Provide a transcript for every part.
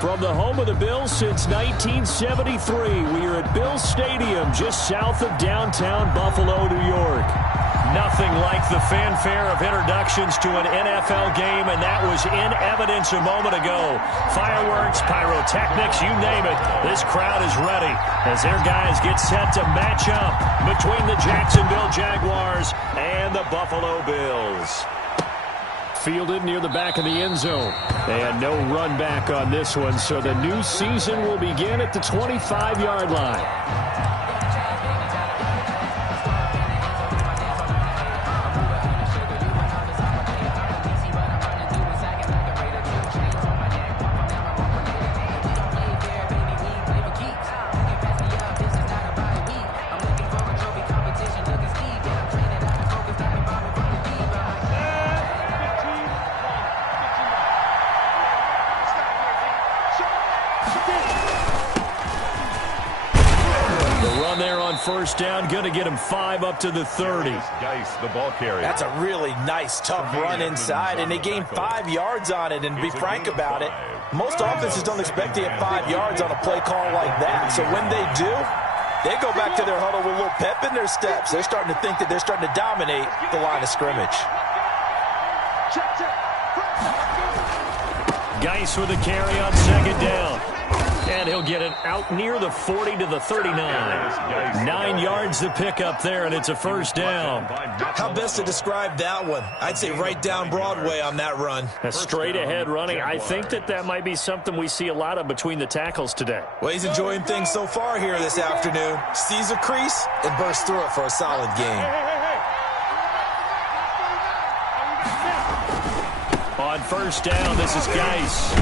From the home of the Bills since 1973, we are at Bills Stadium just south of downtown Buffalo, New York. Nothing like the fanfare of introductions to an NFL game, and that was in evidence a moment ago. Fireworks, pyrotechnics, you name it. This crowd is ready as their guys get set to match up between the Jacksonville Jaguars and the Buffalo Bills. Fielded near the back of the end zone. And no run back on this one, so the new season will begin at the 25-yard line. First down, going to get him 5 up to the 30. Geis, the ball carrier. That's a really nice, tough run inside, and they gained 5 yards on it. And to be frank about it, most offenses don't expect to get 5 yards on a play call like that. So when they do, they go back to their huddle with a little pep in their steps. They're starting to think that they're starting to dominate the line of scrimmage. Geis with a carry on second down. And he'll get it out near the 40 to the 39. 9 yards to pick up there, and it's a first down. How best to describe that one? I'd say right down Broadway on that run. A straight-ahead running. I think that might be something we see a lot of between the tackles today. Well, he's enjoying things so far here this afternoon. Sees a crease and bursts through it for a solid gain. On first down, this is Geis.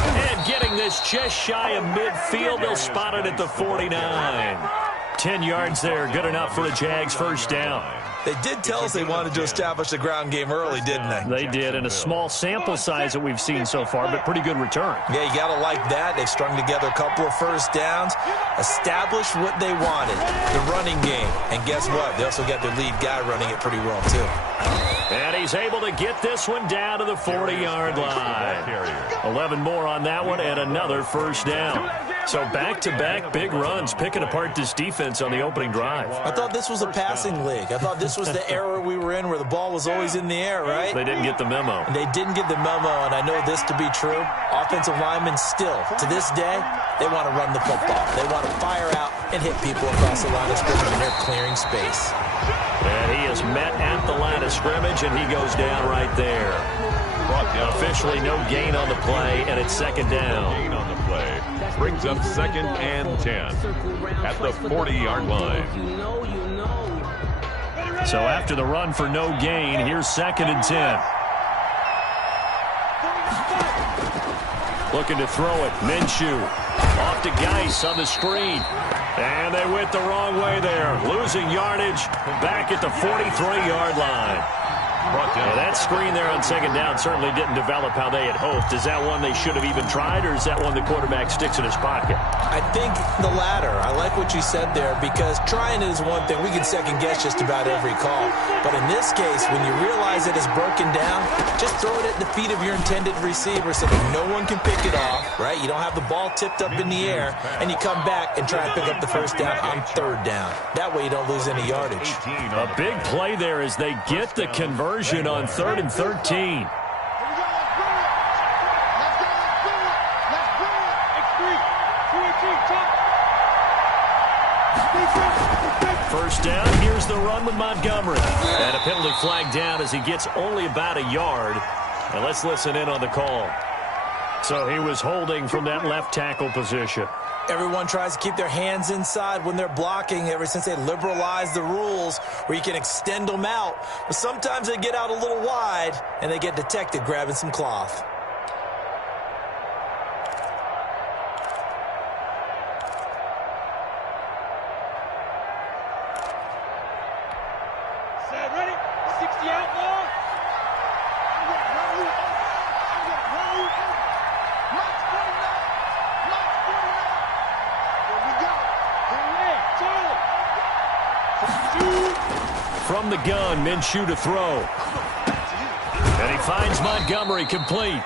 And getting this just shy of midfield, they'll spot it at the 49. 10 yards there, good enough for the Jags' first down. They did tell us they wanted to establish the ground game early, didn't they? They did, in a small sample size that we've seen so far, but pretty good return. Yeah, you got to like that. They've strung together a couple of first downs, established what they wanted, the running game. And guess what? They also got their lead guy running it pretty well, too. And he's able to get this one down to the 40-yard line. 11 more on that one and another first down. So back-to-back big runs, picking apart this defense on the opening drive. I thought this was a passing league. I thought this was the era we were in where the ball was always in the air, right? They didn't get the memo. They didn't get the memo, and I know this to be true. Offensive linemen still, to this day, they want to run the football. They want to fire out and hit people across the line of scrimmage when they're clearing space. And he is met at the line of scrimmage, and he goes down right there. Officially no gain on the play, and it's second down. Gain on the play brings up 2nd and 10 at the 40-yard line. So after the run for no gain, here's 2nd and 10. Looking to throw it. Minshew off to Geis on the screen. And they went the wrong way there. Losing yardage back at the 43-yard line. Yeah, that screen there on second down certainly didn't develop how they had hoped. Is that one they should have even tried, or is that one the quarterback sticks in his pocket? I think the latter. I like what you said there, because trying is one thing. We can second-guess just about every call. But in this case, when you realize it is broken down, just throw it at the feet of your intended receiver so that no one can pick it off, right? You don't have the ball tipped up in the air, and you come back and try and pick up the first down on third down. That way you don't lose any yardage. A big play there as they get the conversion on 3rd and 13. First down, here's the run with Montgomery. And a penalty flag down as he gets only about a yard. And let's listen in on the call. So he was holding from that left tackle position. Everyone tries to keep their hands inside when they're blocking ever since they liberalized the rules where you can extend them out. But sometimes they get out a little wide and they get detected grabbing some cloth. Ready? 60 out long. From the gun, Minshew to throw. And he finds Montgomery complete.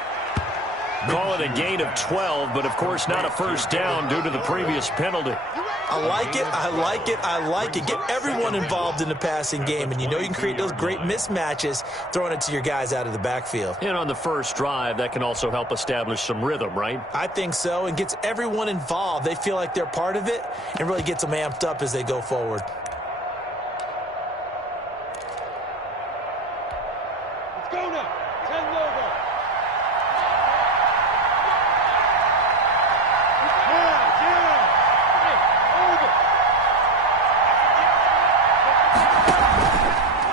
Call it a gain of 12, but of course not a first down due to the previous penalty. I like it, I like it, I like it. Get everyone involved in the passing game, and you know you can create those great mismatches throwing it to your guys out of the backfield. And on the first drive, that can also help establish some rhythm, right? I think so, and gets everyone involved. They feel like they're part of it, and really gets them amped up as they go forward. Let's go now. 10 logo.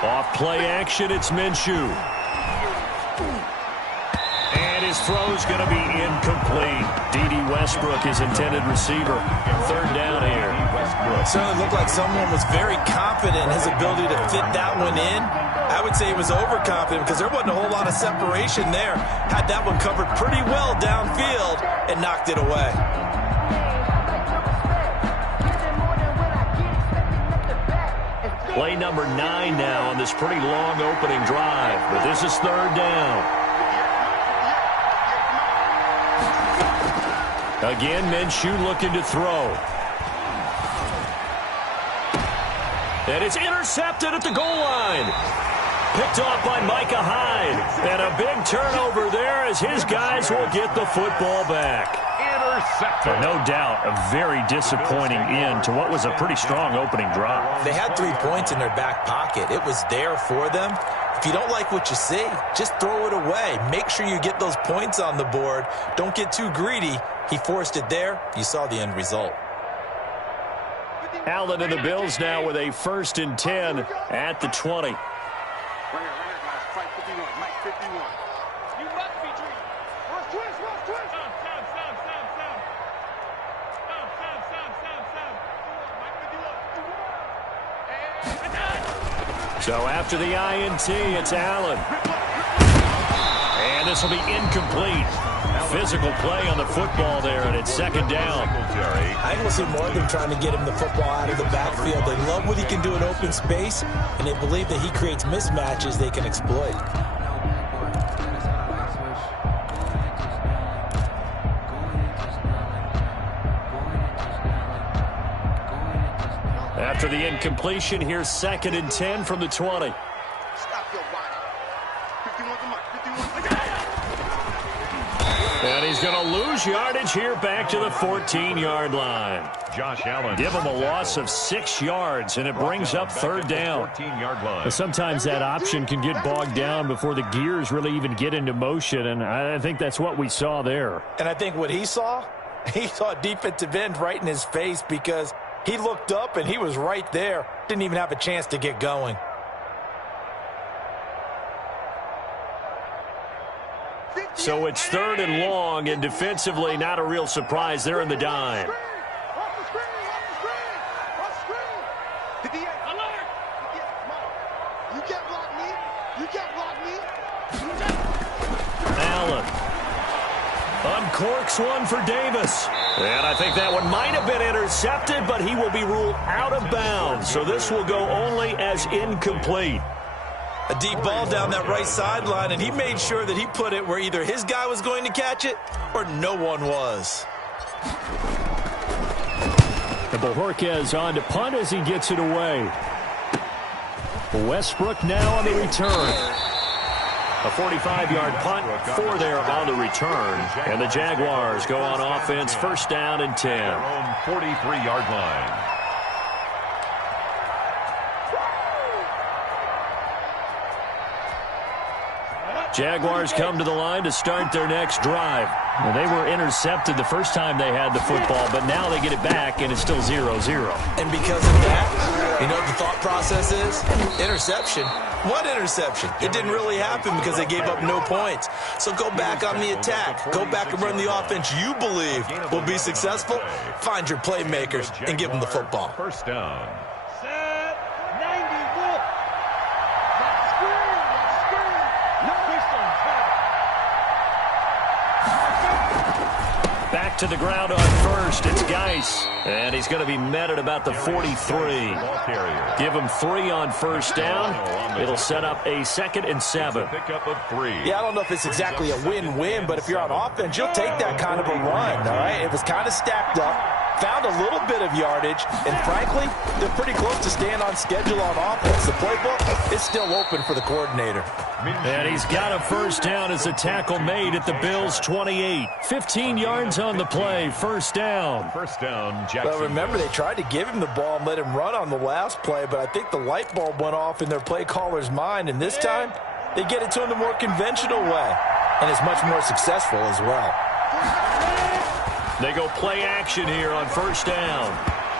Off play action, it's Minshew. And his throw's going to be incomplete. D.D. Westbrook, his intended receiver. Third down here. It certainly looked like someone was very confident in his ability to fit that one in. I would say he was overconfident because there wasn't a whole lot of separation there. Had that one covered pretty well downfield and knocked it away. Play number 9 now on this pretty long opening drive, but this is third down. Again, Minshew looking to throw. And it's intercepted at the goal line. Picked off by Micah Hyde. And a big turnover there as his guys will get the football back. But no doubt, a very disappointing end to what was a pretty strong opening drive. They had 3 points in their back pocket. It was there for them. If you don't like what you see, just throw it away. Make sure you get those points on the board. Don't get too greedy. He forced it there. You saw the end result. Allen and the Bills now with a 1st and 10 at the 20. You must be dreaming. Rush twist, rush twist. Sound. So after the INT, it's Allen. And this will be incomplete. Physical play on the football there, and it's 2nd down. I think we'll see more of them trying to get him the football out of the backfield. They love what he can do in open space, and they believe that he creates mismatches they can exploit. After the incompletion, here's 2nd and 10 from the 20. And he's going to lose yardage here back to the 14-yard line. Josh Allen. Give him a loss of 6 yards, and it brings up 3rd down. 14-yard line. Sometimes that option can get bogged down before the gears really even get into motion, and I think that's what we saw there. And I think what he saw defensive end right in his face because he looked up and he was right there. Didn't even have a chance to get going. So it's 3rd and long, and defensively not a real surprise there in the dime. Allen uncorks one for Davis. And I think that one might have been intercepted, but he will be ruled out of bounds. So this will go only as incomplete. A deep ball down that right sideline, and he made sure that he put it where either his guy was going to catch it or no one was. And Bojorquez on to punt as he gets it away. Westbrook now on the return. A 45-yard punt, 4 there on the return. And the Jaguars go on offense, 1st down and 10. Their own 43-yard line. Jaguars come to the line to start their next drive. Well, they were intercepted the first time they had the football, but now they get it back, and it's still 0-0. And because of that, you know what the thought process is? Interception. What interception? It didn't really happen because they gave up no points. So go back on the attack. Go back and run the offense you believe will be successful. Find your playmakers and give them the football. 1st down. Set 90 Wolf. Let's screen. No, please don't. Back to the ground on first. It's Geis. And he's going to be met at about the 43. Give him 3 on first down. It'll set up a 2nd and 7. Pickup of 3. Yeah, I don't know if it's exactly a win-win, but if you're on offense, you'll take that kind of a run, all right? It was kind of stacked up, found a little bit of yardage, and frankly, they're pretty close to staying on schedule on offense. The playbook is still open for the coordinator. And he's got a first down as a tackle made at the Bills' 28. 15 yards on the play, first down. First down, Jackson. Well, remember, they tried to give him the ball and let him run on the last play, but I think the light bulb went off in their play caller's mind, and this time, they get it to him the more conventional way, and it's much more successful as well. They go play action here on first down.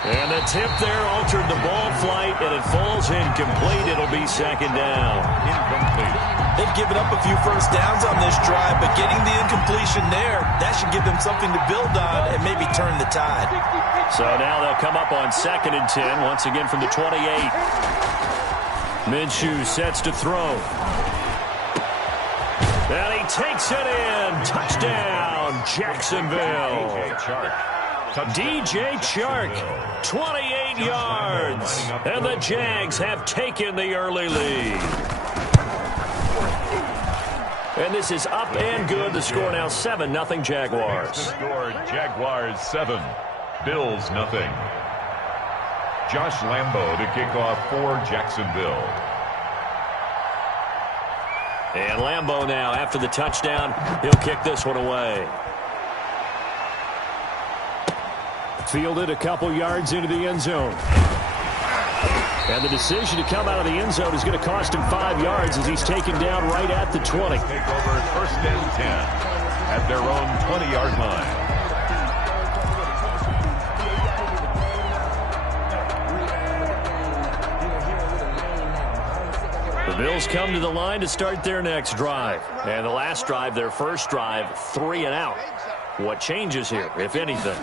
And the tip there altered the ball flight, and it falls incomplete. It'll be 2nd down. Incomplete. They've given up a few first downs on this drive, but getting the incompletion there, that should give them something to build on and maybe turn the tide. So now they'll come up on 2nd and 10, once again from the 28. Minshew sets to throw. And he takes it in. Touchdown, Jacksonville. DJ Chark, 28 yards. And the Jags have taken the early lead. And this is up and good. The score now 7-0 Jaguars. Score Jaguars 7, Bills 0. Josh Lambo to kick off for Jacksonville. And Lambo now, after the touchdown, he'll kick this one away. Fielded a couple yards into the end zone. And the decision to come out of the end zone is going to cost him 5 yards as he's taken down right at the 20. Take over 1st and 10 at their own 20-yard line. The Bills come to the line to start their next drive. And the last drive, their first drive, 3 and out. What changes here, if anything?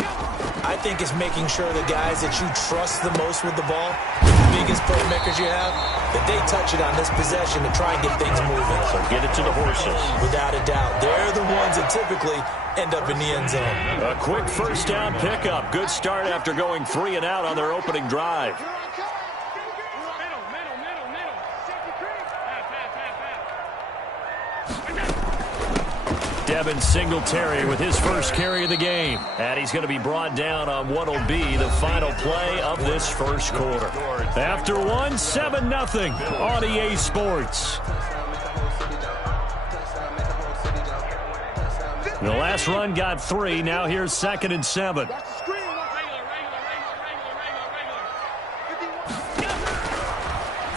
I think it's making sure the guys that you trust the most with the ball, the biggest playmakers you have, that they touch it on this possession to try and get things moving. So get it to the horses. Without a doubt. They're the ones that typically end up in the end zone. A quick first down pickup. Good start after going 3 and out on their opening drive. Devin Singletary with his first carry of the game. And he's going to be brought down on what will be the final play of this first quarter. After 1, 7-0 on EA Sports. The last run got 3. Now here's 2nd and 7.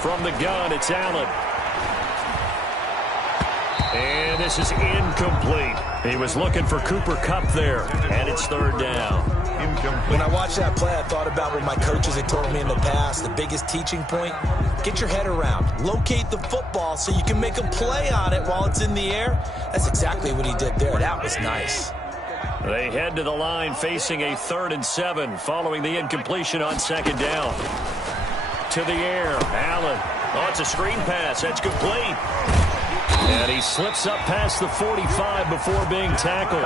From the gun, it's Allen. And this is incomplete. He was looking for Cooper Kupp there, and it's 3rd down. When I watched that play, I thought about what my coaches had told me in the past. The biggest teaching point, get your head around. Locate the football so you can make a play on it while it's in the air. That's exactly what he did there. That was nice. They head to the line facing a 3rd and 7 following the incompletion on 2nd down. To the air, Allen. Oh, it's a screen pass. That's complete. And he slips up past the 45 before being tackled.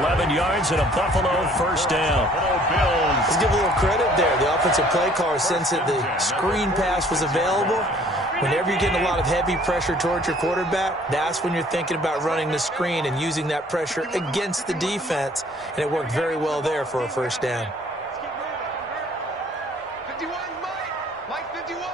11 yards and a Buffalo first down. Let's give a little credit there. The offensive play caller, since that the screen pass was available, whenever you're getting a lot of heavy pressure towards your quarterback, that's when you're thinking about running the screen and using that pressure against the defense. And it worked very well there for a first down. 51, Mike 51.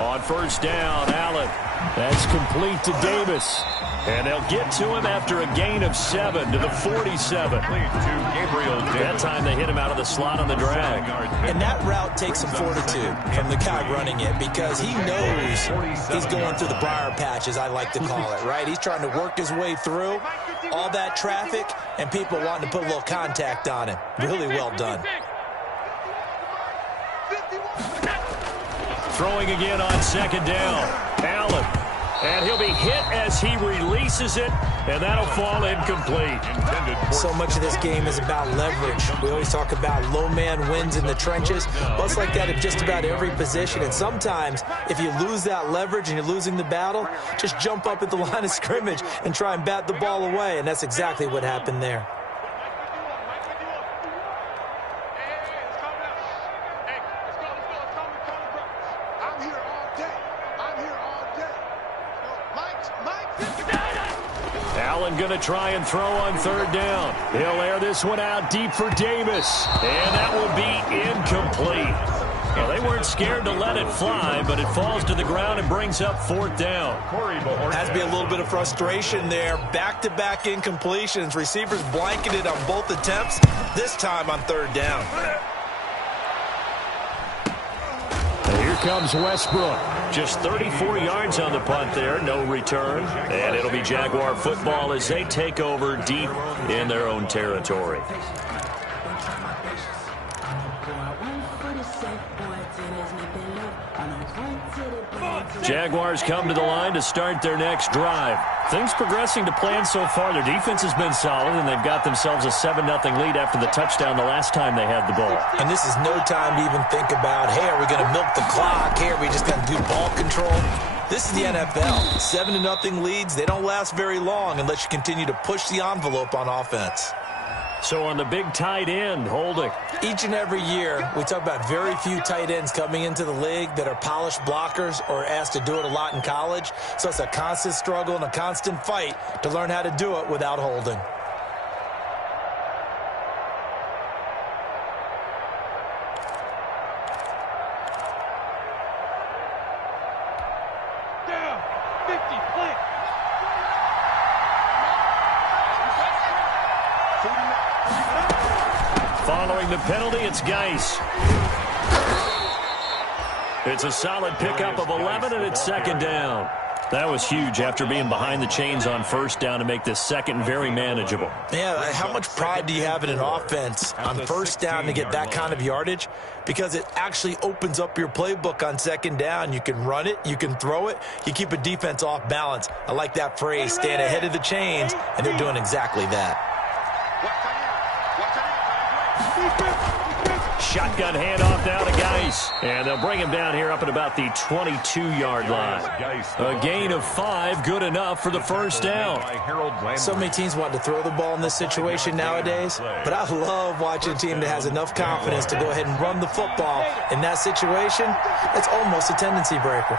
On first down, Allen. That's complete to Davis. And they'll get to him after a gain of 7 to the 47. That time they hit him out of the slot on the drag. And that route takes some fortitude from the guy running it because he knows he's going through the briar patch, as I like to call it, right? He's trying to work his way through all that traffic and people wanting to put a little contact on him. Really well done. Throwing again on 2nd down. Allen. And he'll be hit as he releases it, and that'll fall incomplete. So much of this game is about leverage. We always talk about low man wins in the trenches. Well, it's like that at just about every position. And sometimes, if you lose that leverage and you're losing the battle, just jump up at the line of scrimmage and try and bat the ball away. And that's exactly what happened there. Allen going to try and throw on third down. He'll air this one out deep for Davis. And that will be incomplete. Well, they weren't scared to let it fly, but it falls to the ground and brings up fourth down. Has to be a little bit of frustration there. Back-to-back incompletions. Receivers blanketed on both attempts, this time on third down. Here comes Westbrook. Just 34 yards on the punt there, no return. And it'll be Jaguar football as they take over deep in their own territory. Jaguars come to the line to start their next drive. Things progressing to plan so far. Their defense has been solid, and they've got themselves a 7-0 lead after the touchdown the last time they had the ball. And this is no time to even think about, hey, are we going to milk the clock? Hey, are we just going to do ball control? This is the NFL. 7-0 leads, they don't last very long unless you continue to push the envelope on offense. So on the big tight end, Holding. Each and every year, we talk about very few tight ends coming into the league that are polished blockers or asked to do it a lot in college. So it's a constant struggle and a constant fight to learn how to do it without holding. Down, 50, play. Following the penalty, it's Geis. It's a solid pickup of 11, and it's second down. That was huge after being behind the chains on first down to make this second very manageable. Yeah, how much pride do you have in an offense on first down to get that kind of yardage? Because it actually opens up your playbook on second down. You can run it, you can throw it, you keep a defense off balance. I like that phrase, staying ahead of the chains, and they're doing exactly that. Shotgun handoff now to Geis. And they'll bring him down here up at about the 22-yard line. A gain of 5, good enough for the first down. So many teams want to throw the ball in this situation nowadays, but I love watching a team that has enough confidence to go ahead and run the football. In that situation, it's almost a tendency breaker.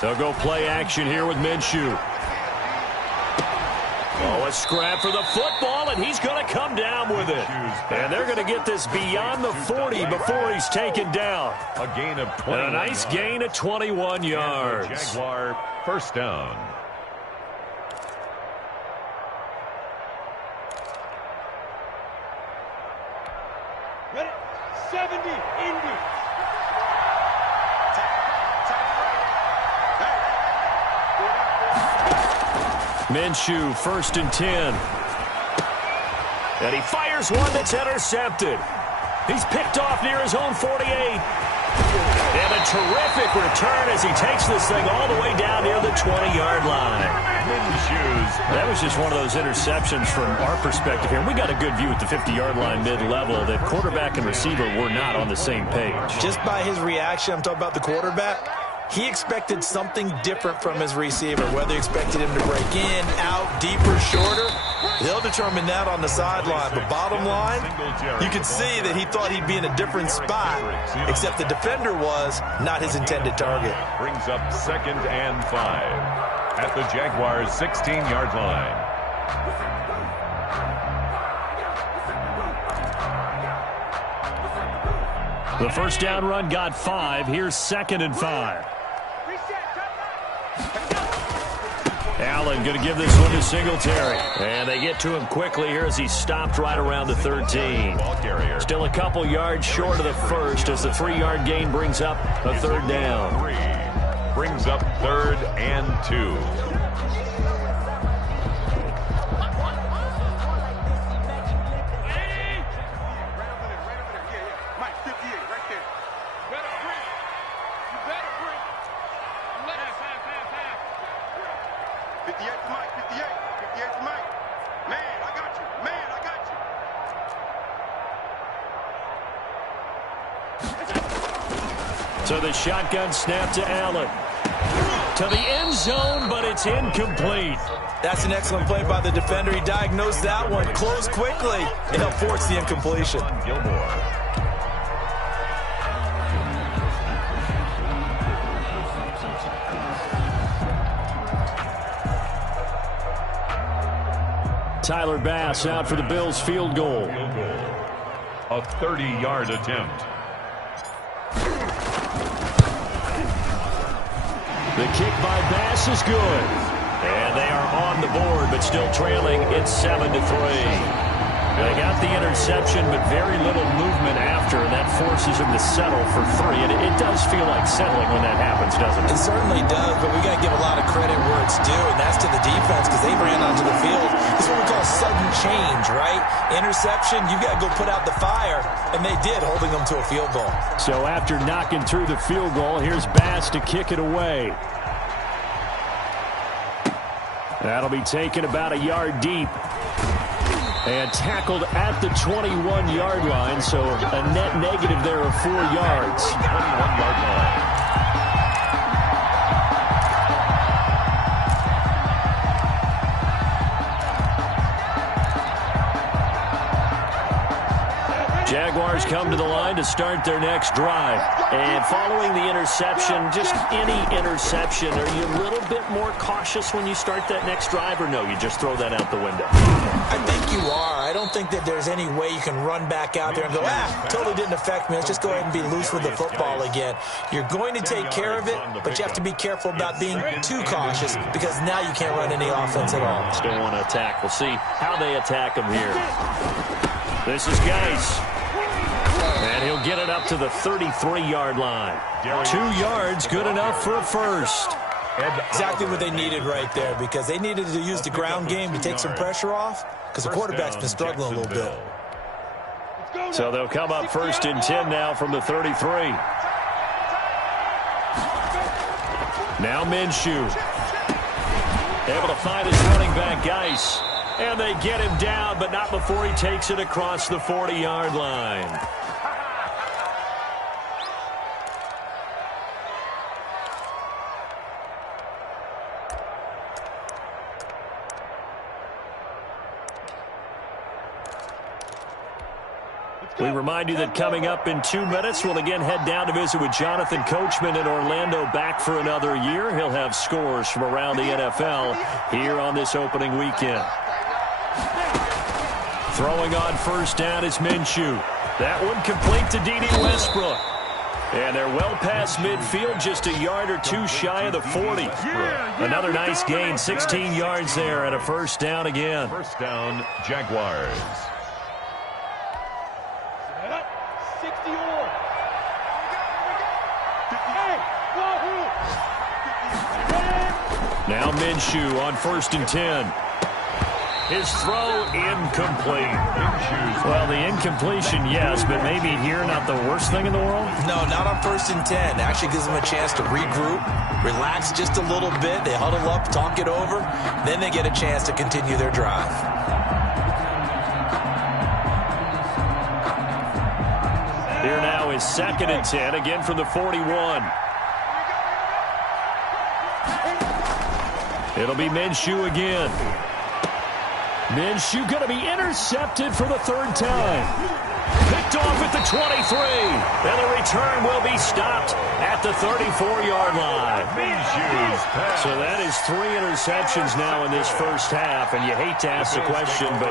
They'll go play action here with Minshew. Oh, a scrap for the football, and he's going to come down with it. And they're going to get this beyond the 40 before he's taken down. A gain of 20. And a nice gain of 21 yards. Jaguar first down. Ready? 70, Indy. Minshew, 1st and 10. And he fires one that's intercepted. He's picked off near his own 48. And a terrific return as he takes this thing all the way down near the 20-yard line. That was just one of those interceptions from our perspective here. We got a good view at the 50-yard line mid-level that quarterback and receiver were not on the same page. Just by his reaction, I'm talking about the quarterback, he expected something different from his receiver, whether he expected him to break in, out, deeper, shorter. They'll determine that on the sideline. But bottom line, you can see that he thought he'd be in a different spot, except the defender was not his intended target. Brings up 2nd and 5 at the Jaguars' 16-yard line. The first down run got 5. Here's 2nd and 5. Allen going to give this one to Singletary. And they get to him quickly here as he stopped right around the 13. Still a couple yards short of the first as the 3-yard gain brings up a third down. Brings up 3rd and 2. 58 for Mike, 58. 58 for Mike. Man, I got you. Man, I got you. So the shotgun snap to Allen. To the end zone, but it's incomplete. That's an excellent play by the defender. He diagnosed that one, closed quickly, and helped force the incompletion. Gilmore. Tyler Bass out for the Bills field goal. A 30-yard attempt. The kick by Bass is good. And they are on the board, but still trailing. It's 7-3. They got the interception, but very little movement after, and that forces them to settle for 3. And it does feel like settling when that happens, doesn't it? It certainly does, but we got to give a lot of credit where it's due, and that's to the defense because they ran onto the field. This is what we call sudden change, right? Interception, you got to go put out the fire, and they did, holding them to a field goal. So after knocking through the field goal, here's Bass to kick it away. That'll be taken about a yard deep. And tackled at the 21-yard line, so a net negative there of 4 yards. 21-yard line. Jaguars come to the line to start their next drive. And following the interception, just any interception, are you a little bit more cautious when you start that next drive, or no, you just throw that out the window? I think you are. I don't think that there's any way you can run back out there and go, totally didn't affect me. Let's just go ahead and be loose with the football again. You're going to take care of it, but you have to be careful about being too cautious because now you can't run any offense at all. Still want to attack. We'll see how they attack them here. This is Geis. And he'll get it up to the 33-yard line. 2 yards, good enough for a first. Exactly what they needed right there because they needed to use the ground game to take some pressure off because the quarterback's been struggling a little bit. So they'll come up 1st and 10 now from the 33. Now Minshew. Able to find his running back, Geis. And they get him down, but not before he takes it across the 40-yard line. We remind you that coming up in 2 minutes, we'll again head down to visit with Jonathan Coachman in Orlando, back for another year. He'll have scores from around the NFL here on this opening weekend. Throwing on 1st down is Minshew. That one complete to D.D. Westbrook. And they're well past midfield, just a yard or 2 shy of the 40. Another nice gain, 16 yards there, and a 1st down again. 1st down, Jaguars. Now Minshew on 1st and 10. His throw incomplete. Well, the incompletion, yes, but maybe here not the worst thing in the world? No, not on 1st and 10. Actually gives them a chance to regroup, relax just a little bit. They huddle up, talk it over. Then they get a chance to continue their drive. Here now is 2nd and 10, again from the 41. It'll be Minshew again. Minshew going to be intercepted for the 3rd time. Picked off at the 23. And the return will be stopped at the 34-yard line. So that is 3 interceptions now in this 1st half. And you hate to ask the question, but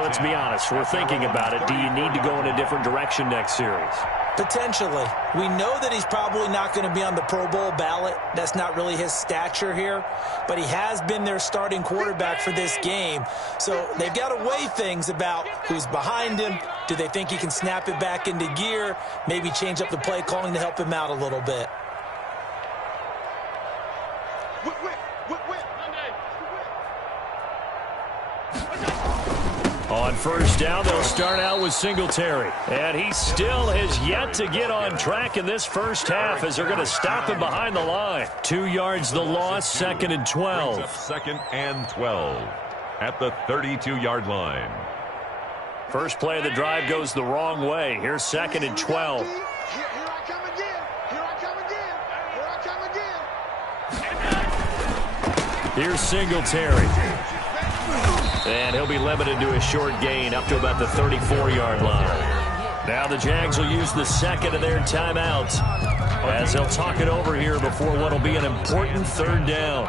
let's be honest. We're thinking about it. Do you need to go in a different direction next series? Potentially. We know that he's probably not going to be on the Pro Bowl ballot. That's not really his stature here. But he has been their starting quarterback for this game. So they've got to weigh things about who's behind him. Do they think he can snap it back into gear? Maybe change up the play calling to help him out a little bit. On first down, they'll start out with Singletary. And he still has yet to get on track in this first half as they're going to stop him behind the line. 2 yards the loss, 2nd and 12. Second and 12 at the 32-yard line. First play of the drive goes the wrong way. Here's 2nd and 12. Here I come again. Here I come again. Here I come again. Here's Singletary. And he'll be limited to a short gain up to about the 34-yard line. Now the Jags will use the second of their timeouts as they'll talk it over here before what will be an important 3rd down.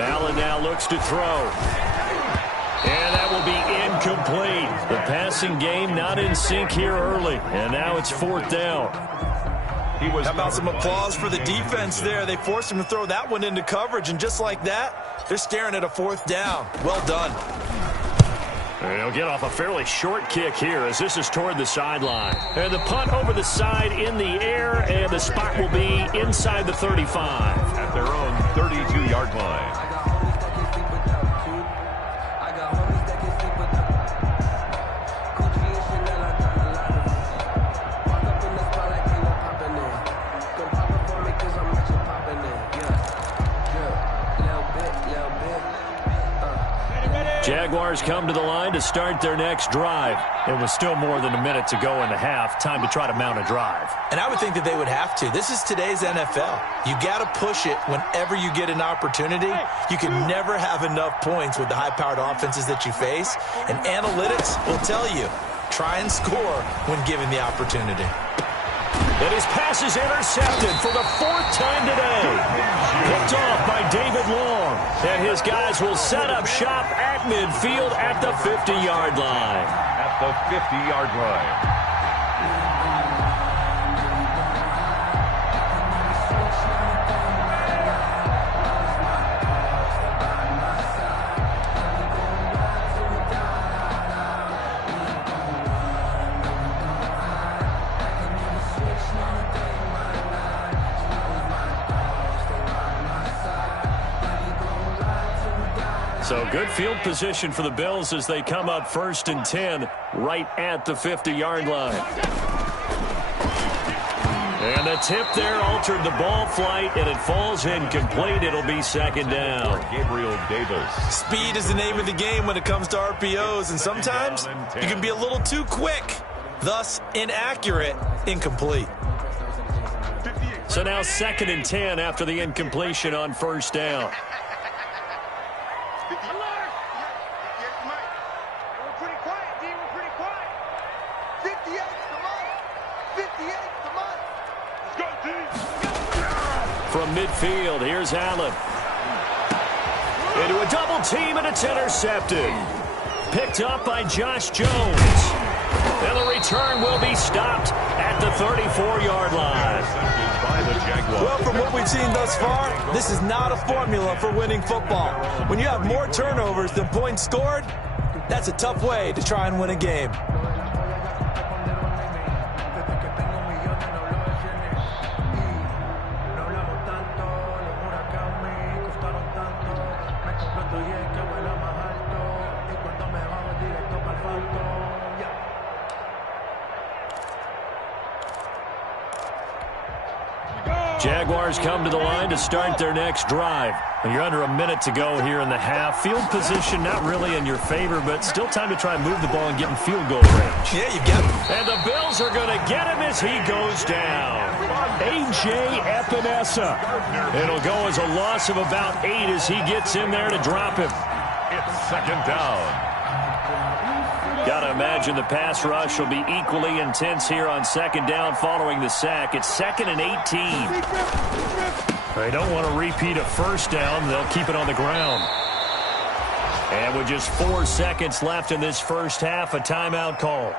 Allen now looks to throw. And that will be incomplete. The passing game not in sync here early. And now it's 4th down. How about some applause for the defense there? They forced him to throw that one into coverage, and just like that, they're staring at a 4th down. Well done. And he'll get off a fairly short kick here as this is toward the sideline. And the punt over the side in the air, and the spot will be inside the 35. At their own 32-yard line. Jaguars come to the line to start their next drive. It was still more than a minute to go in the half. Time to try to mount a drive. And I would think that they would have to. This is today's NFL. You got to push it whenever you get an opportunity. You can never have enough points with the high-powered offenses that you face. And analytics will tell you, try and score when given the opportunity. And his pass is intercepted for the 4th time today. Picked off by David Long. And his guys will set up shop at midfield at the 50-yard line. At the 50-yard line. So good field position for the Bills as they come up 1st and 10 right at the 50-yard line. And the tip there altered the ball flight, and it falls incomplete. It'll be 2nd down. Gabriel Davis. Speed is the name of the game when it comes to RPOs, and sometimes you can be a little too quick, thus inaccurate, incomplete. So now 2nd and 10 after the incompletion on 1st down. From midfield, here's Allen. Into a double team, and it's intercepted. Picked up by Josh Jones. And the return will be stopped at the 34-yard line. Well, from what we've seen thus far, this is not a formula for winning football. When you have more turnovers than points scored, that's a tough way to try and win a game. Jaguars come to the line to start their next drive. You're under a minute to go here in the half. Field position not really in your favor, but still time to try and move the ball and get in field goal range. Yeah, you get him. And the Bills are going to get him as he goes down. A.J. Epinesa. It'll go as a loss of about 8 as he gets in there to drop him. It's 2nd down. Got to imagine the pass rush will be equally intense here on 2nd down following the sack. It's 2nd and 18. They don't want to repeat a 1st down. They'll keep it on the ground. And with just 4 seconds left in this first half, a timeout call.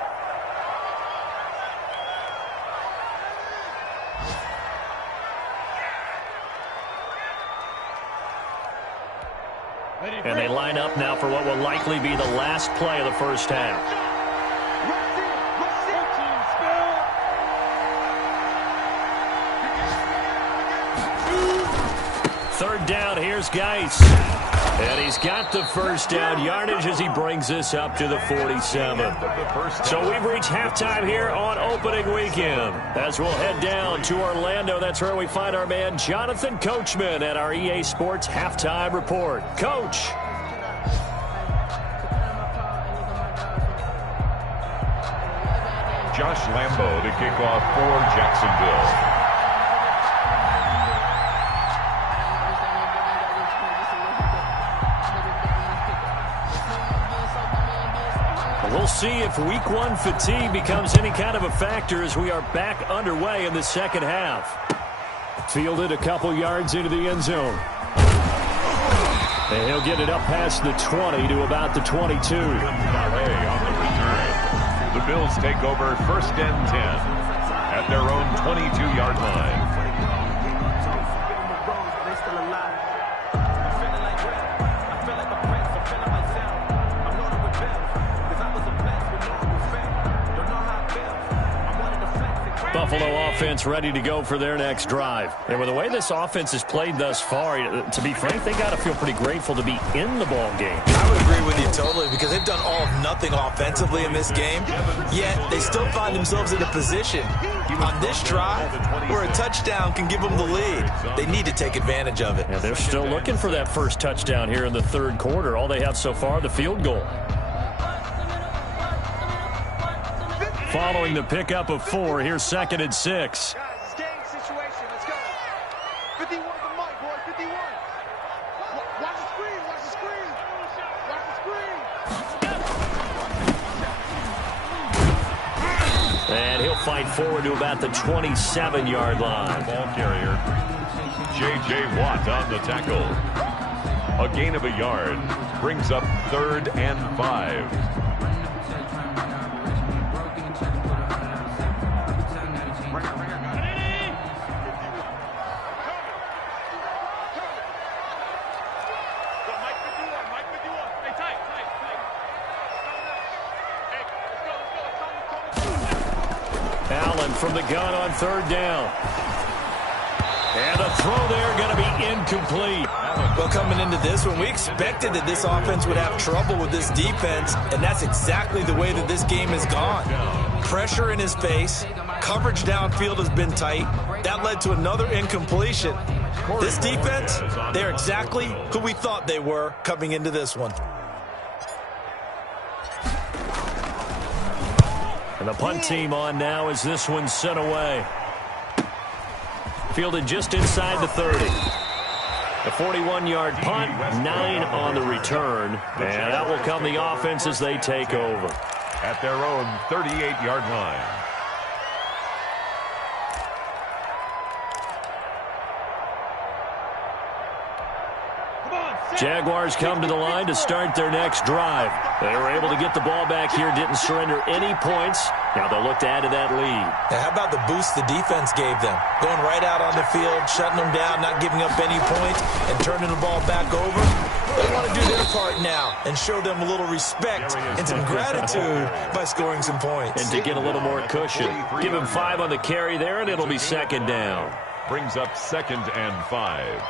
And they line up now for what will likely be the last play of the first half. Third down, here's Geis. And he's got the first down yardage as he brings this up to the 47. So we've reached halftime here on opening weekend. As we'll head down to Orlando, that's where we find our man Jonathan Coachman at our EA Sports Halftime Report. Coach. Josh Lambo to kick off for Jacksonville. We'll see if week one fatigue becomes any kind of a factor as we are back underway in the second half. Fielded a couple yards into the end zone. And he'll get it up past the 20 to about the 22. On the return. The Bills take over first and 10 at their own 22-yard line. Buffalo offense ready to go for their next drive. And with the way this offense has played thus far, to be frank, they got to feel pretty grateful to be in the ball game. I would agree with you totally because they've done all of nothing offensively in this game, yet they still find themselves in a position on this drive where a touchdown can give them the lead. They need to take advantage of it. And they're still looking for that first touchdown here in the third quarter. All they have so far, the field goal. Following the pickup of 4, here's 2nd and 6. Guys, it's game situation. Let's go. 51 the mic, boy. 51. Watch the screen. Watch the screen. Watch the screen. And he'll fight forward to about the 27-yard line. Ball carrier. J.J. Watt on the tackle. A gain of a yard. Brings up 3rd and 5. From the gun on 3rd down. And a throw there going to be incomplete. Well, coming into this one, we expected that this offense would have trouble with this defense, and that's exactly the way that this game has gone. Pressure in his face. Coverage downfield has been tight. That led to another incompletion. This defense, they're exactly who we thought they were coming into this one. And the punt team on now as this one's sent away. Fielded just inside the 30. The 41-yard punt, 9 on the return. And that will come the offense as they take over. At their own 38-yard line. Jaguars come to the line to start their next drive. They were able to get the ball back here, didn't surrender any points. Now they'll look to add to that lead. Now, how about the boost the defense gave them? Going right out on the field, shutting them down, not giving up any points, and turning the ball back over. They want to do their part now and show them a little respect and some gratitude by scoring some points. And to get a little more cushion. Give him 5 on the carry there, and it'll be 2nd down. Brings up 2nd and 5.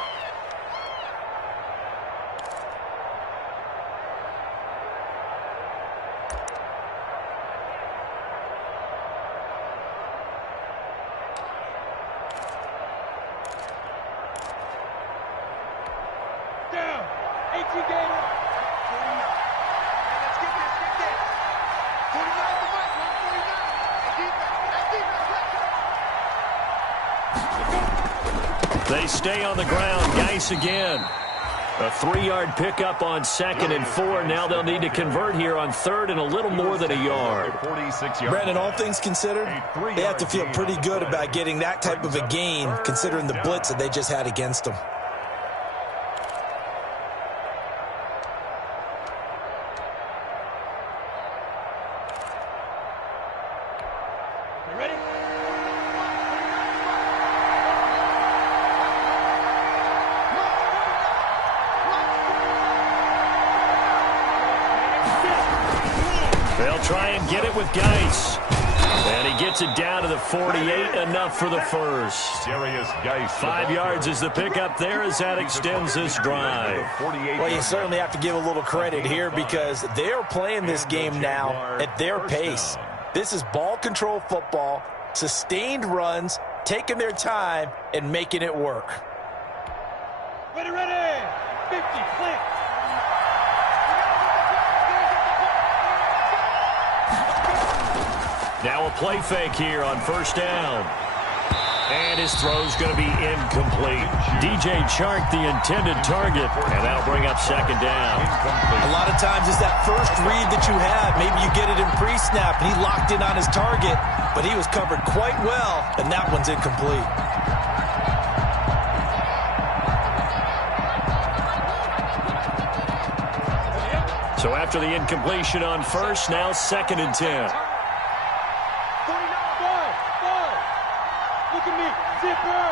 They stay on the ground. Geis again. A 3-yard pickup on 2nd and 4. Now they'll need to convert here on 3rd and a little more than a yard. Brandon, all things considered, they have to feel pretty good about getting that type of a gain considering the blitz that they just had against them. They'll try and get it with Geis. And he gets it down to the 48, enough for the first. Darius Geis. 5 yards is the pickup there as that extends this drive. Well, you certainly have to give a little credit here because they're playing this game now at their pace. This is ball control football, sustained runs, taking their time, and making it work. Ready, ready. 50, click. Now a play fake here on first down. And his throw's going to be incomplete. DJ Chark, the intended target, and that'll bring up second down. A lot of times it's that first read that you have. Maybe you get it in pre-snap, and he locked in on his target, but he was covered quite well, and that one's incomplete. So after the incompletion on first, now second and 10. Look at me, zipper.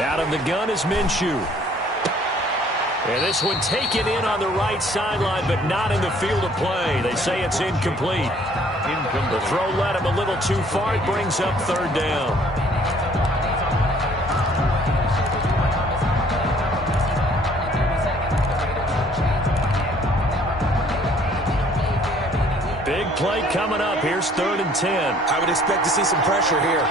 Out of the gun is Minshew. And this one taken in on the right sideline, but not in the field of play. They say it's incomplete. The throw led him a little too far. It brings up third down. Big play coming up. Here's 3rd and 10. I would expect to see some pressure here.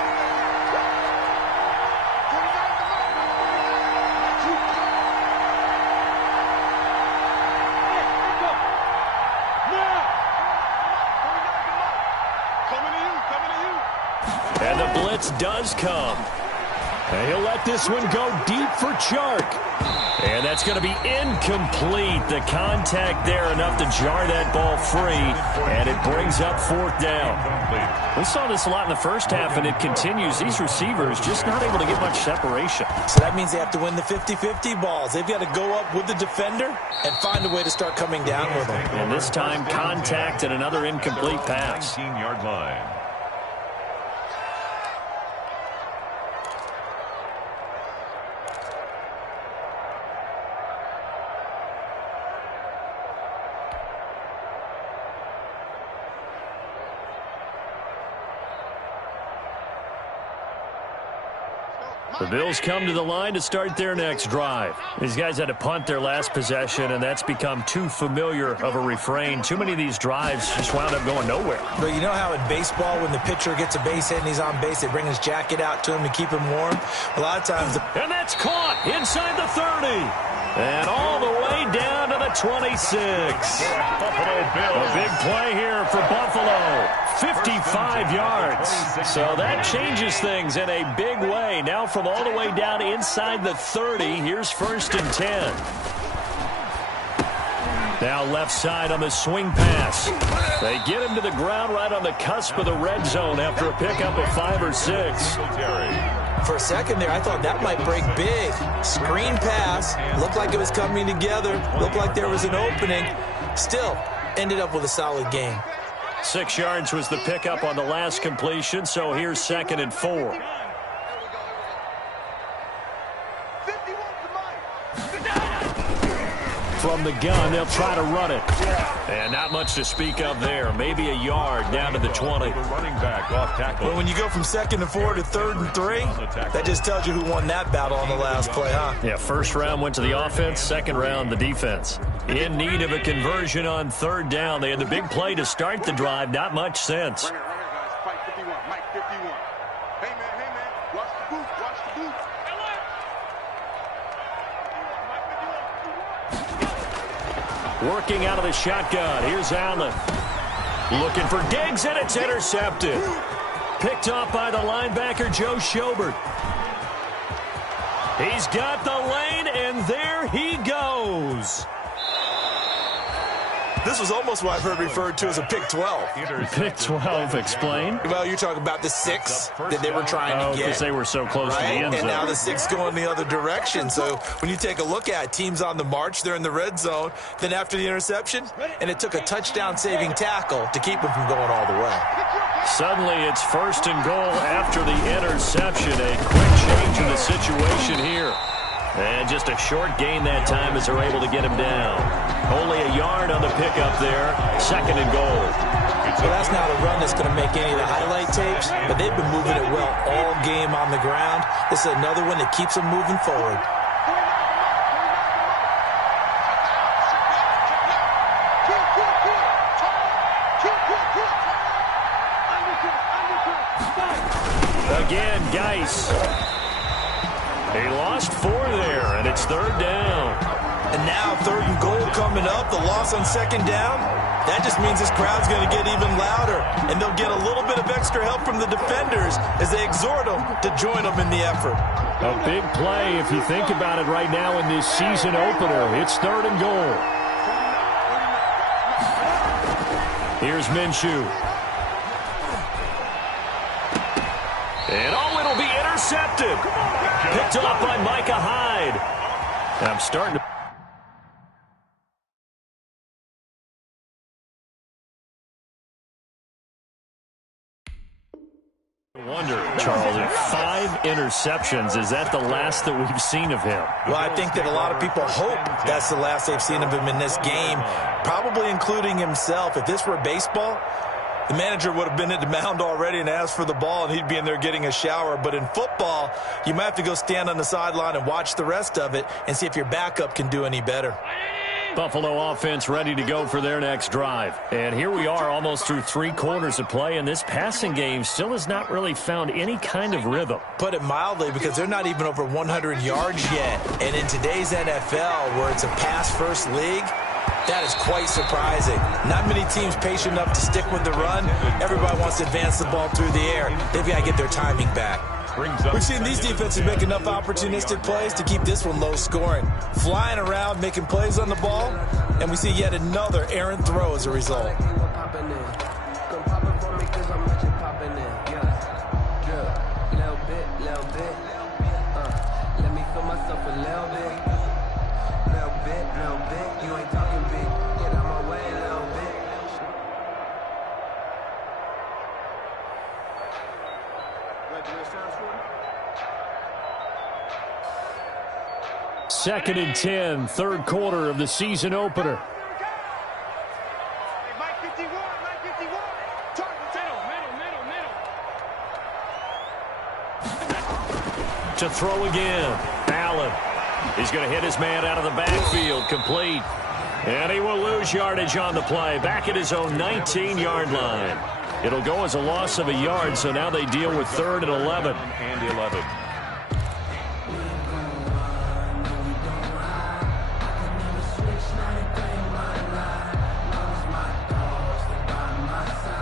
And the blitz does come. And he'll let this one go deep for Chark. And that's going to be incomplete. The contact there enough to jar that ball free. And it brings up 4th down. We saw this a lot in the first half, and it continues. These receivers just not able to get much separation. So that means they have to win the 50-50 balls. They've got to go up with the defender and find a way to start coming down with them. And this time, contact and another incomplete pass. 19-yard line. The Bills come to the line to start their next drive. These guys had to punt their last possession, and that's become too familiar of a refrain. Too many of these drives just wound up going nowhere. But you know how in baseball, when the pitcher gets a base hit and he's on base, they bring his jacket out to him to keep him warm? A lot of times... And that's caught inside the 30. And all the way down to the 26. A big play here for Buffalo. 55 yards. So that changes things in a big way. Now from all the way down inside the 30, here's 1st and 10. Now left side on the swing pass. They get him to the ground right on the cusp of the red zone after a pickup of 5 or 6. For a second there, I thought that might break big. Screen pass. Looked like it was coming together. Looked like there was an opening. Still, ended up with a solid game. 6 yards was the pickup on the last completion, so here's 2nd and 4. From the gun, they'll try to run it. And not much to speak of there. Maybe a yard down to the 20. The running back off tackle. Well, when you go from 2nd and 4 to 3rd and 3, that just tells you who won that battle on the last play, huh? Yeah, first round went to the offense, second round the defense. In need of a conversion on 3rd down. They had the big play to start the drive. Not much sense. Right here, guys. Fight 51. Mike 51. Hey, man. Watch the boot. Watch the boot. Working out of the shotgun. Here's Allen. Looking for Diggs, and it's intercepted. Picked off by the linebacker, Joe Schobert. He's got the lane, and there he goes. This was almost what I've heard referred to as a pick 12. Pick 12, explain. Well, you're talking about the 6 that they were trying to get. Because they were so close to the end zone. And now the 6 going the other direction. So when you take a look at teams on the march, they're in the red zone. Then after the interception, and it took a touchdown-saving tackle to keep them from going all the way. Suddenly it's 1st and goal after the interception. A quick change in the situation here. And just a short gain that time as they're able to get him down. Only a yard on the pickup there. 2nd and goal. Well, that's not a run that's going to make any of the highlight tapes, but they've been moving it well all game on the ground. This is another one that keeps them moving forward. Again, Geis. He lost 4 there, and it's 3rd down. And now 3rd and goal coming up. The loss on 2nd down. That just means this crowd's going to get even louder. And they'll get a little bit of extra help from the defenders as they exhort them to join them in the effort. A big play if you think about it right now in this season opener. It's 3rd and goal. Here's Minshew. And it'll be intercepted. Picked off by Micah Hyde. And I'm starting to wonder, Charles, if 5 interceptions, is that the last that we've seen of him? Well, I think that a lot of people hope that's the last they've seen of him in this game, probably including himself. If this were baseball, the manager would have been at the mound already and asked for the ball, and he'd be in there getting a shower. But in football, you might have to go stand on the sideline and watch the rest of it and see if your backup can do any better. Buffalo offense ready to go for their next drive. And here we are almost through 3 quarters of play, and this passing game still has not really found any kind of rhythm. Put it mildly, because they're not even over 100 yards yet. And in today's NFL, where it's a pass-first league, that is quite surprising. Not many teams patient enough to stick with the run. Everybody wants to advance the ball through the air. They've got to get their timing back. We've seen these defenses make enough opportunistic plays to keep this one low scoring. Flying around, making plays on the ball, and we see yet another errant throw as a result. Second and 10, 3rd quarter of the season opener. Mike 51, Mike 51. Target, middle. To throw again. Allen. He's going to hit his man out of the backfield. Complete. And he will lose yardage on the play. Back at his own 19-yard line. It'll go as a loss of a yard, so now they deal with 3rd and 11. And 11.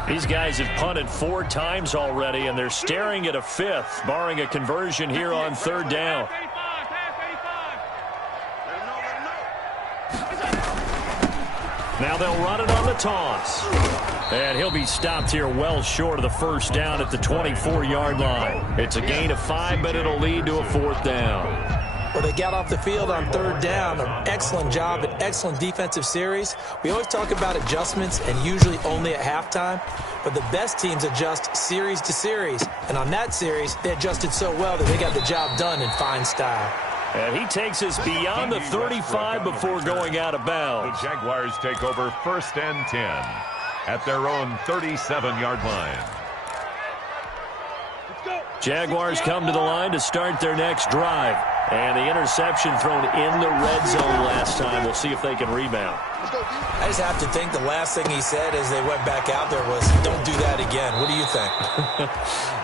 These guys have punted 4 times already, and they're staring at a 5th, barring a conversion here on 3rd down. Now they'll run it on the toss. And he'll be stopped here well short of the 1st down at the 24-yard line. It's a gain of 5, but it'll lead to a 4th down. Well, they got off the field on 3rd down. An excellent job, an excellent defensive series. We always talk about adjustments, and usually only at halftime. But the best teams adjust series to series. And on that series, they adjusted so well that they got the job done in fine style. And he takes us beyond the 35 before going out of bounds. The Jaguars take over 1st and 10 at their own 37-yard line. Jaguars come to the line to start their next drive. And the interception thrown in the red zone last time. We'll see if they can rebound. I just have to think the last thing he said as they went back out there was, don't do that again. What do you think?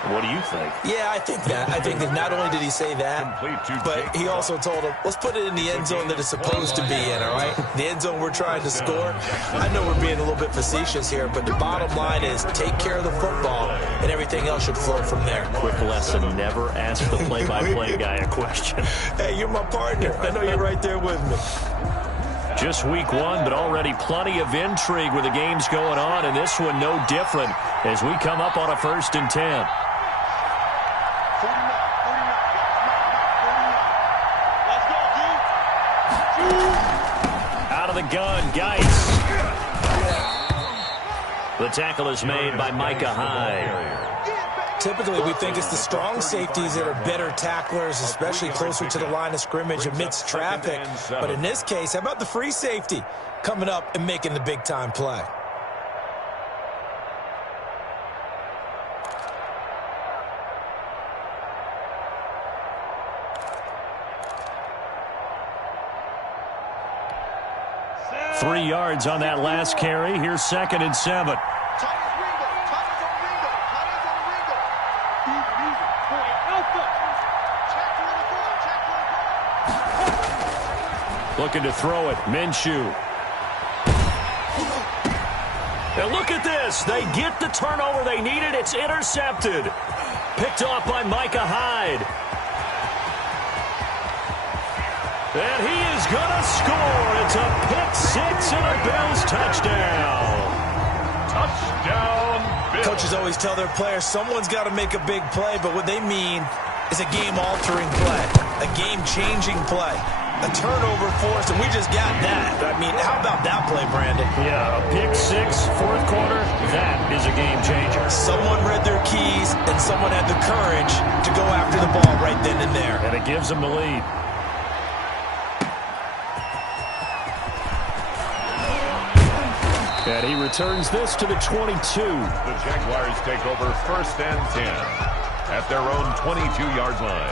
What do you think? Yeah, I think that. I think that not only did he say that, but he also told him, let's put it in the end zone that it's supposed to be in, all right? The end zone we're trying to score. I know we're being a little bit facetious here, but the bottom line is take care of the football, and everything else should flow from there. Quick lesson, never ask the play-by-play guy a question. Hey, you're my partner. I know you're right there with me. Just week 1, but already plenty of intrigue with the games going on, and this one no different as we come up on a 1st and 10. Out of the gun, Geis. The tackle is made by Micah Hyde. Typically, we think it's the strong safeties that are better tacklers, especially closer to the line of scrimmage amidst traffic. But in this case, how about the free safety coming up and making the big-time play? Three yards on that last carry. Here's 2nd and 7. Looking to throw it. Minshew. And look at this. They get the turnover they needed. It's intercepted. Picked off by Micah Hyde. And he is going to score. It's a pick-6 and a Bills touchdown. Touchdown, Bills. Coaches always tell their players someone's got to make a big play, but what they mean is a game-altering play, a game-changing play, a turnover force, and we just got that. I mean, how about that play, Brandon? Yeah, a pick-6, 4th quarter, that is a game-changer. Someone read their keys, and someone had the courage to go after the ball right then and there. And it gives them the lead. And he returns this to the 22. The Jaguars take over 1st and 10 at their own 22-yard line.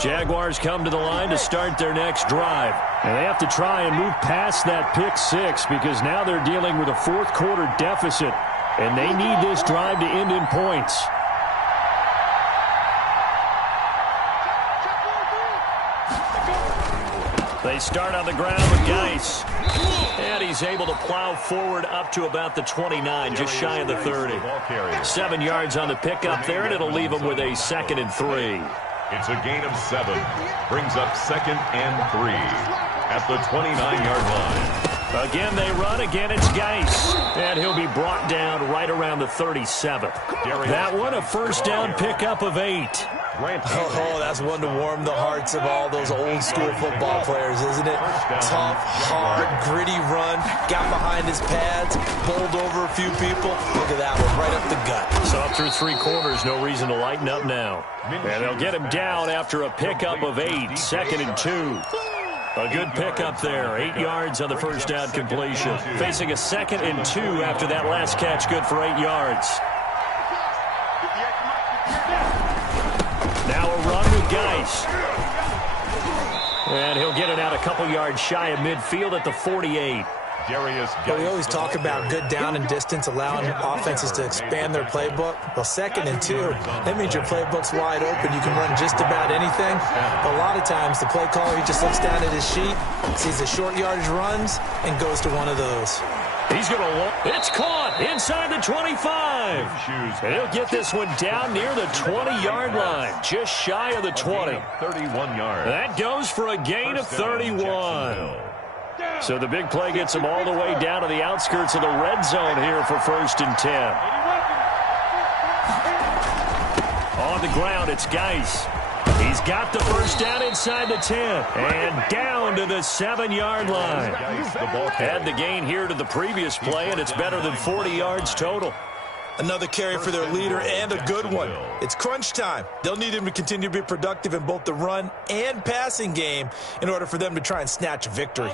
Jaguars come to the line to start their next drive. And they have to try and move past that pick-6 because now they're dealing with a 4th quarter deficit. And they need this drive to end in points. They start on the ground with Geis. And he's able to plow forward up to about the 29, just shy of the 30. 7 yards on the pickup there, and it'll leave him with a 2nd and 3. It's a gain of 7. Brings up 2nd and 3 at the 29-yard line. Again, they run. Again, it's Geis. And he'll be brought down right around the 37. That one, a 1st down pickup of 8. Oh, that's one to warm the hearts of all those old-school football players, isn't it? Tough, hard, gritty run, got behind his pads, bowled over a few people. Look at that one, right up the gut. So up through 3 quarters, no reason to lighten up now. And they'll get him down after a pickup of 8, 2nd and 2. A good pickup there, 8 yards on the 1st down completion. Facing a 2nd and 2 after that last catch, good for 8 yards. Now a run with Geis. And he'll get it out a couple yards shy of midfield at the 48. But we always talk about good down and distance, allowing offenses to expand their playbook. Well, 2nd and 2, that means your playbook's wide open. You can run just about anything. But a lot of times, the play caller, he just looks down at his sheet, sees the short yardage runs, and goes to one of those. He's going to look. It's caught inside the 25. And he'll get this one down near the 20-yard line, just shy of the 20. 31 yards. That goes for a gain of 31. So the big play gets him all the way down to the outskirts of the red zone here for 1st and 10. On the ground, it's Geis. He's got the 1st down inside the 10. And down to the 7-yard line. Add the gain here to the previous play, and it's better than 40 yards total. Another carry for their leader, and a good one. It's crunch time. They'll need him to continue to be productive in both the run and passing game in order for them to try and snatch a victory.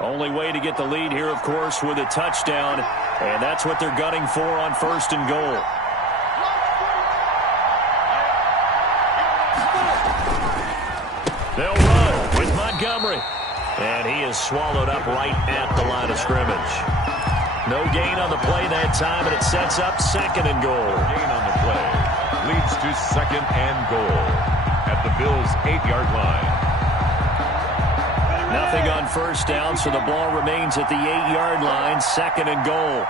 Only way to get the lead here, of course, with a touchdown, and that's what they're gunning for on 1st and goal. They'll run with Montgomery, and he is swallowed up right at the line of scrimmage. No gain on the play that time, and it sets up 2nd and goal. Gain on the play leads to 2nd and goal at the Bills' 8-yard line. Nothing on 1st down, so the ball remains at the 8-yard line, 2nd and goal.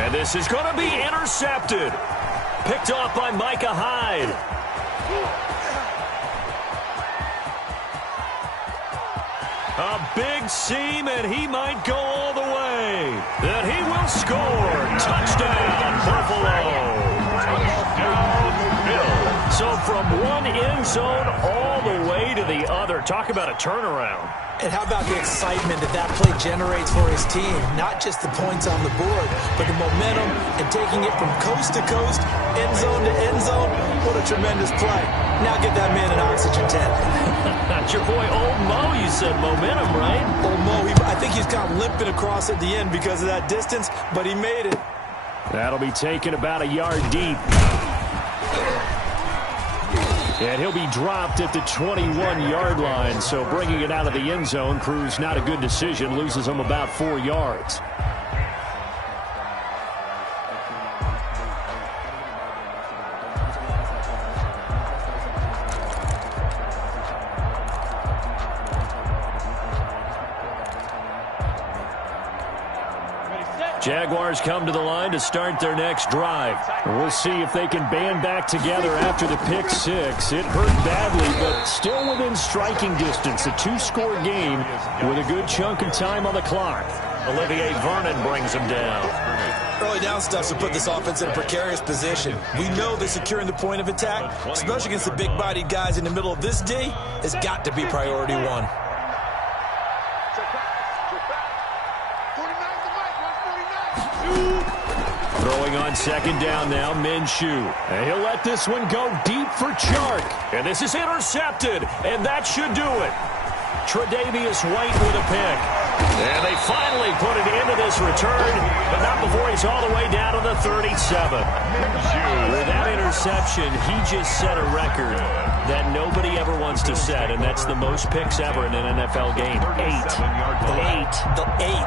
And this is going to be intercepted. Picked off by Micah Hyde. A big seam, and he might go all the way. And he will score. Touchdown, Buffalo. Touchdown, Bills. So from one end zone all the way to the other. Talk about a turnaround. And how about the excitement that play generates for his team? Not just the points on the board, but the momentum and taking it from coast to coast, end zone to end zone. What a tremendous play. Now get that man an oxygen tent. That's your boy Old Mo. You said momentum, right? Old Mo, I think he's kind of limping across at the end because of that distance, but he made it. That'll be taken about a yard deep. And he'll be dropped at the 21-yard line, so bringing it out of the end zone proves not a good decision, loses him about 4 yards. Jaguars come to the line to start their next drive. And we'll see if they can band back together after the pick six. It hurt badly, but still within striking distance. A 2-score game with a good chunk of time on the clock. Olivier Vernon brings him down. Early down stuff to put this offense in a precarious position. We know that securing the point of attack, especially against the big-bodied guys in the middle of this D, has got to be priority one. Throwing on second down now, Minshew. And he'll let this one go deep for Chark. And this is intercepted, and that should do it. Tre'Davious White with a pick. And they finally put it into this return, but not before he's all the way down to the 37. With that interception, he just set a record that nobody ever wants to set, and that's the most picks ever in an NFL game. 8.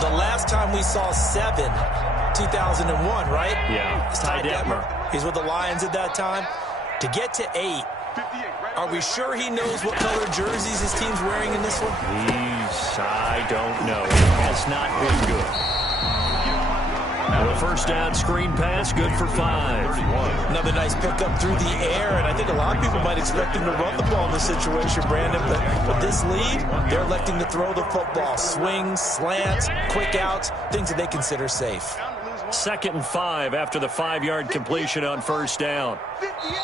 The last time we saw 7, 2001, right? Yeah. It's Ty Detmer. He's with the Lions at that time. To get to 8, are we sure he knows what color jerseys his team's wearing in this one? I don't know. It has not been good. A first down screen pass, good for 5. Another nice pickup through the air, and I think a lot of people might expect him to run the ball in this situation, Brandon, but with this lead, they're electing to throw the football. Swings, slants, quick outs, things that they consider safe. 2nd and 5 after the 5-yard completion on first down.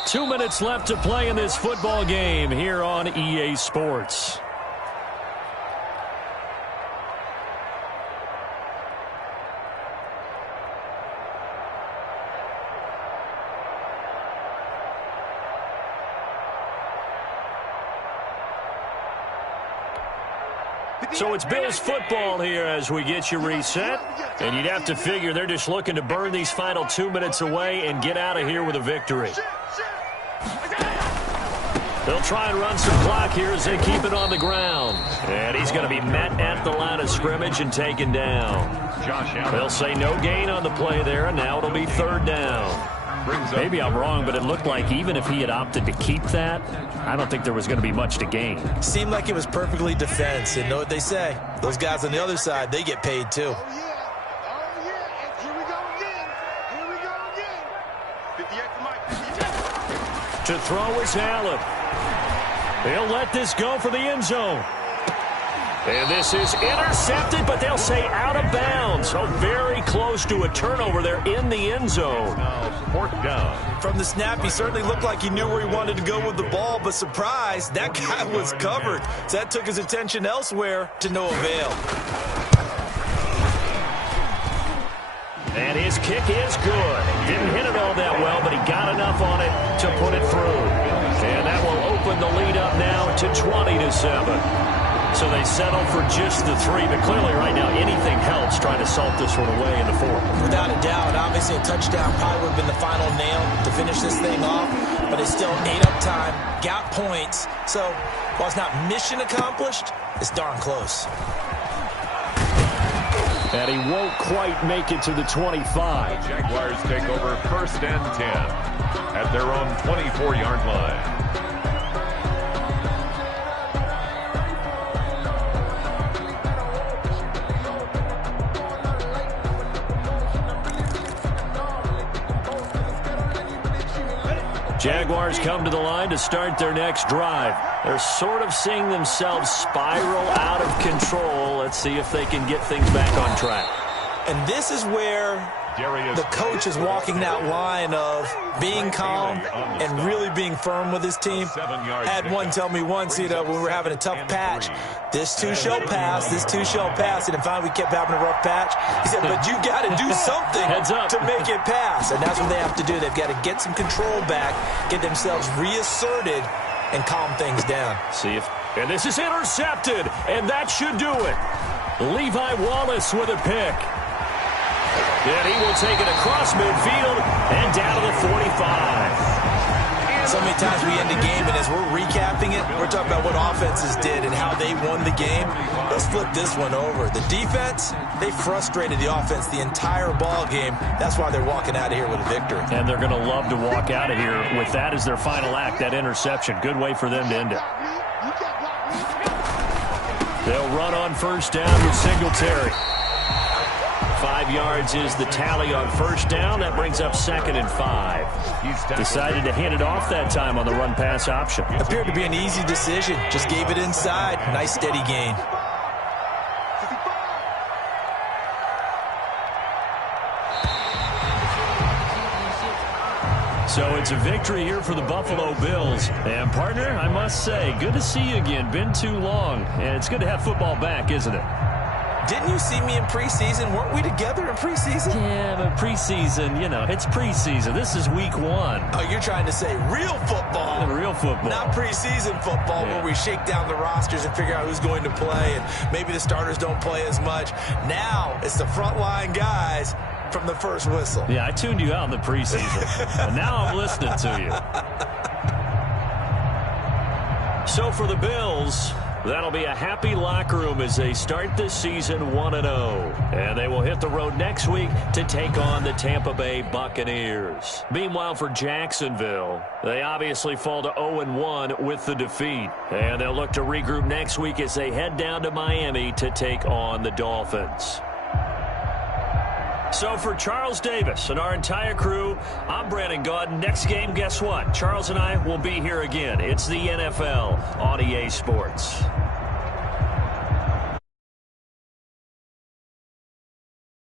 2 minutes left to play in this football game here on EA Sports. So it's Bills football here as we get you reset. And you'd have to figure they're just looking to burn these final 2 minutes away and get out of here with a victory. They'll try and run some clock here as they keep it on the ground. And he's going to be met at the line of scrimmage and taken down. They'll say no gain on the play there, and now it'll be 3rd down. Maybe I'm wrong, but it looked like even if he had opted to keep that, I don't think there was going to be much to gain. Seemed like it was perfectly defense. And know what they say? Those guys on the other side, they get paid too. Oh, yeah. And here we go again. To throw is Allen. They'll let this go for the end zone. And this is intercepted, but they'll say out of bounds. So very close to a turnover there in the end zone. Fourth down. From the snap, he certainly looked like he knew where he wanted to go with the ball, but surprise, that guy was covered. So that took his attention elsewhere to no avail. And his kick is good. Didn't hit it all that well, but he got enough on it to put it through. And that will open the lead up now to 20-7. So they settle for just the 3, but clearly right now anything helps trying to salt this one away in the 4th. Without a doubt, obviously a touchdown probably would have been the final nail to finish this thing off, but it's still ate up time, got points. So while it's not mission accomplished, it's darn close. And he won't quite make it to the 25. The Jaguars take over 1st and 10 at their own 24-yard line. Jaguars come to the line to start their next drive. They're sort of seeing themselves spiral out of control. Let's see if they can get things back on track. And this is where the coach is walking that line of being calm and really being firm with his team. Had one tell me once, when we were having a tough patch, this too shall pass, this too shall pass. And finally we kept having a rough patch. He said, but you got to do something to make it pass. And that's what they have to do. They've got to get some control back, get themselves reasserted, and calm things down. And this is intercepted, and that should do it. Levi Wallace with a pick. And he will take it across midfield and down to the 45. So many times we end a game, and as we're recapping it, we're talking about what offenses did and how they won the game. Let's flip this one over. The defense, they frustrated the offense the entire ball game. That's why they're walking out of here with a victory. And they're going to love to walk out of here with that as their final act, that interception. Good way for them to end it. They'll run on first down with Singletary. 5 yards is the tally on first down. That brings up 2nd and 5. He's decided to hand it off that time on the run-pass option. Appeared to be an easy decision. Just gave it inside. Nice steady gain. So it's a victory here for the Buffalo Bills. And, partner, I must say, good to see you again. Been too long. And it's good to have football back, isn't it? Didn't you see me in preseason? Weren't we together in preseason? Yeah, but preseason, it's preseason. This is week 1. Oh, you're trying to say real football. Real football. Not preseason football where we shake down the rosters and figure out who's going to play, and maybe the starters don't play as much. Now it's the frontline guys from the first whistle. Yeah, I tuned you out in the preseason, and now I'm listening to you. So for the Bills, that'll be a happy locker room as they start this season 1-0. And they will hit the road next week to take on the Tampa Bay Buccaneers. Meanwhile, for Jacksonville, they obviously fall to 0-1 with the defeat. And they'll look to regroup next week as they head down to Miami to take on the Dolphins. So for Charles Davis and our entire crew, I'm Brandon Gaudin. Next game, guess what? Charles and I will be here again. It's the NFL on EA Sports.